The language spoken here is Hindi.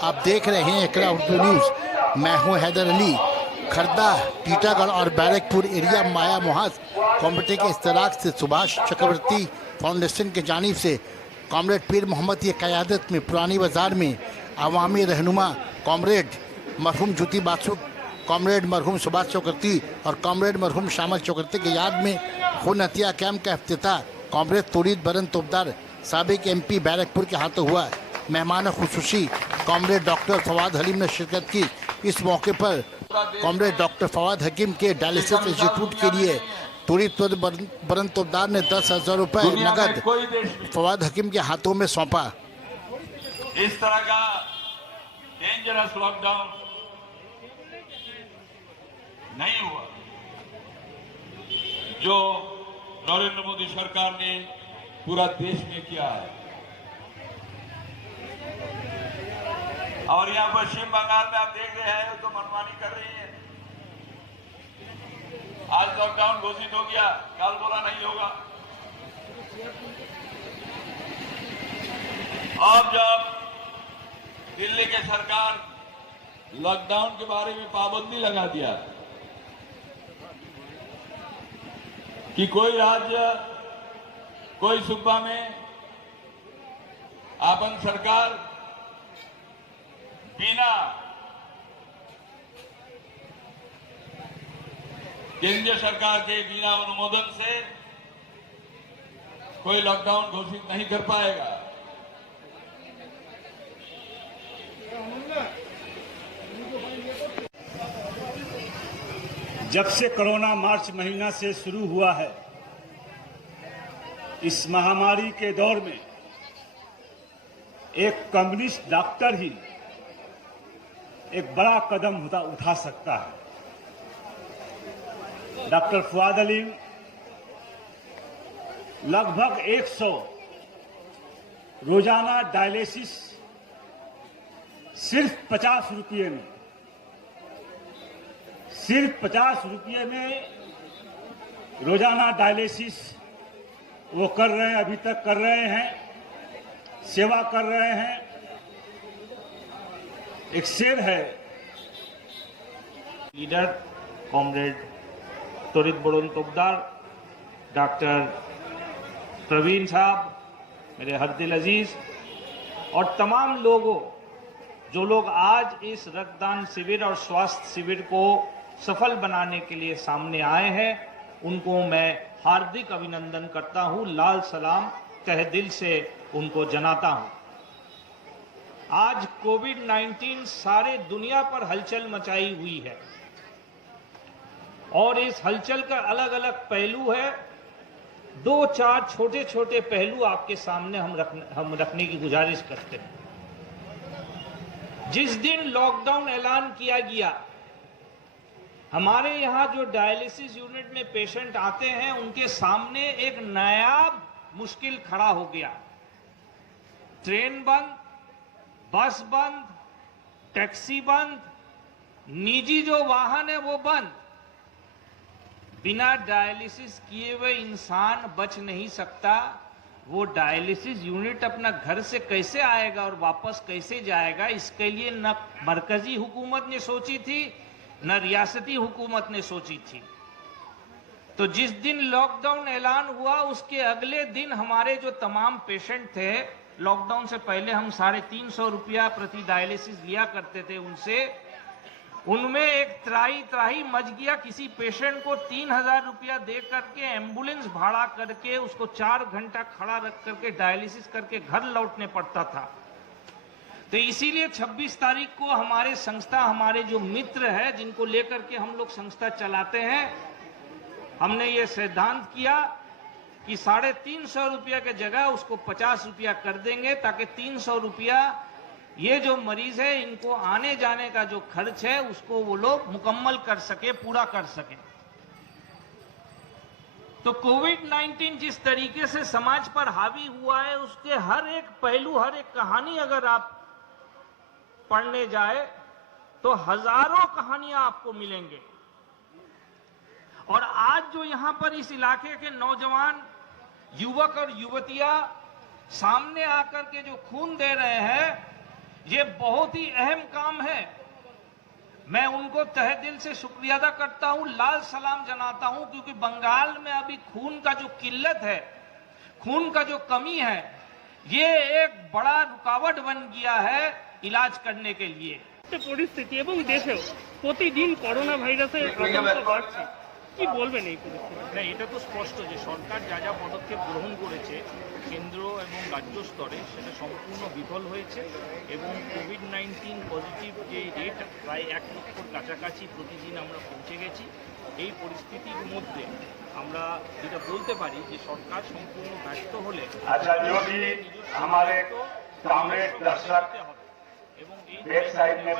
आप देख रहे हैं इकरा उर्दू न्यूज़। मैं हूं हैदर अली। खर्दा, टीटागढ़ और बैरकपुर एरिया माया मुहाज कमेटी के इश्तराक से सुभाष चक्रवर्ती फाउंडेशन की जानिब से कॉमरेड पीर मोहम्मद की क़यादत में पुरानी बाज़ार में अवामी रहनुमा कॉमरेड मरहूम ज्योति बासु, कॉमरेड मरहूम सुभाष चक्रवर्ती और कॉमरेड मरहूम शामल चक्रवर्ती की याद में खून हत्या कैंप का इफ्तिताह कॉमरेड तोरीद बरन तोपदार साबिक MP बैरकपुर के हाथों हुआ। मेहमान खुसूसी कॉमरेड डॉक्टर फवाद हलीम ने शिरकत की। इस मौके पर कॉमरेड डॉक्टर फवाद हकीम के डायलिसिस इंस्टीट्यूट के लिए तोरीद बरन तोपदार ने 10,000 रुपये नकद फवाद हकीम के हाथों में सौंपा। इस तरह का डेंजरस लॉकडाउन नहीं हुआ जो नरेंद्र मोदी सरकार ने पूरा देश में किया है। और यहां पश्चिम बंगाल में आप देख रहे हैं तो मनमानी कर रही है। आज लॉकडाउन घोषित हो गया, कल बोला नहीं होगा। अब जब दिल्ली की सरकार लॉकडाउन के बारे में पाबंदी लगा दिया कि कोई राज्य कोई सूबा में आपन सरकार बिना केंद्रीय सरकार के बिना अनुमोदन से कोई लॉकडाउन घोषित नहीं कर पाएगा। जब से कोरोना मार्च महीना से शुरू हुआ है, इस महामारी के दौर में एक कम्युनिस्ट डॉक्टर ही एक बड़ा कदम उठा सकता है। डॉक्टर फवाद हलीम लगभग 100 रोजाना डायलिसिस सिर्फ 50 रुपये में, सिर्फ 50 रुपये में रोजाना डायलिसिस वो कर रहे हैं, अभी तक कर रहे हैं, सेवा कर रहे हैं। एक शेर है। लीडर कॉमरेड तोरीद बरन तोपदार, डॉक्टर प्रवीण साहब, मेरे हरदिल अजीज और तमाम लोगों जो लोग आज इस रक्तदान शिविर और स्वास्थ्य शिविर को सफल बनाने के लिए सामने आए हैं, उनको मैं हार्दिक अभिनंदन करता हूं, लाल सलाम तहे दिल से उनको जनाता हूं। आज कोविड-19 सारे दुनिया पर हलचल मचाई हुई है और इस हलचल का अलग अलग पहलू है। 2-4 छोटे छोटे पहलू आपके सामने हम रखने की गुजारिश करते हैं। जिस दिन लॉकडाउन ऐलान किया गया, हमारे यहाँ जो डायलिसिस यूनिट में पेशेंट आते हैं उनके सामने एक नायाब मुश्किल खड़ा हो गया। ट्रेन बंद, बस बंद, टैक्सी बंद, निजी जो वाहन है वो बंद। बिना डायलिसिस किए हुए इंसान बच नहीं सकता। वो डायलिसिस यूनिट अपना घर से कैसे आएगा और वापस कैसे जाएगा, इसके लिए न मरकजी हुकूमत ने सोची थी न रियासती हुकूमत ने सोची थी। तो जिस दिन लॉकडाउन ऐलान हुआ उसके अगले दिन हमारे जो तमाम पेशेंट थे, लॉकडाउन से पहले हम 350 रुपया प्रति डायलिसिस लिया करते थे उनसे, उनमें एक त्राही मच गया। किसी पेशेंट को 3,000 रुपया दे करके एम्बुलेंस भाड़ा करके उसको 4 घंटा खड़ा रख करके डायलिसिस करके घर लौटने पड़ता था। तो इसीलिए 26 तारीख को हमारे संस्था, हमारे जो मित्र है जिनको लेकर के हम लोग संस्था चलाते हैं, हमने ये सिद्धांत किया कि 350 रुपया के जगह उसको 50 रुपया कर देंगे, ताकि 300 रुपया ये जो मरीज है इनको आने जाने का जो खर्च है उसको वो लोग मुकम्मल कर सके, पूरा कर सके। तो कोविड-19 जिस तरीके से समाज पर हावी हुआ है उसके हर एक पहलू, हर एक कहानी अगर आप पढ़ने जाए तो हजारों कहानियां आपको मिलेंगे। और आज जो यहां पर इस इलाके के नौजवान, युवक और युवतियां सामने आकर के जो खून दे रहे हैं, ये बहुत ही अहम काम है। मैं उनको तहे दिल से शुक्रिया अदा करता हूं, लाल सलाम जनाता हूं, क्योंकि बंगाल में अभी खून का जो किल्लत है, खून का जो कमी है, ये एक बड़ा रुकावट बन गया है इलाज करने के लिए। পরিস্থিতি এবং দেশেও প্রতিদিন করোনা ভাইরাসের আতঙ্ক বাড়ছে, কি বলবেন এই পরিস্থিতি? না, এটা তো স্পষ্ট যে সরকার যা যা পদক্ষেপ গ্রহণ করেছে কেন্দ্র এবং রাজ্য স্তরে সেটা সম্পূর্ণ বিফল হয়েছে এবং কোভিড-19 পজিটিভ যে রেট প্রায় 1 লক্ষর কাছাকাছি প্রতিদিন আমরা পৌঁছে গেছি। এই পরিস্থিতির মধ্যে আমরা যেটা বলতে পারি যে সরকার সম্পূর্ণ ব্যর্থ হলে अच्छा जो भी हमारे कांग्रेस दर्शक এবং এই बैक साइड में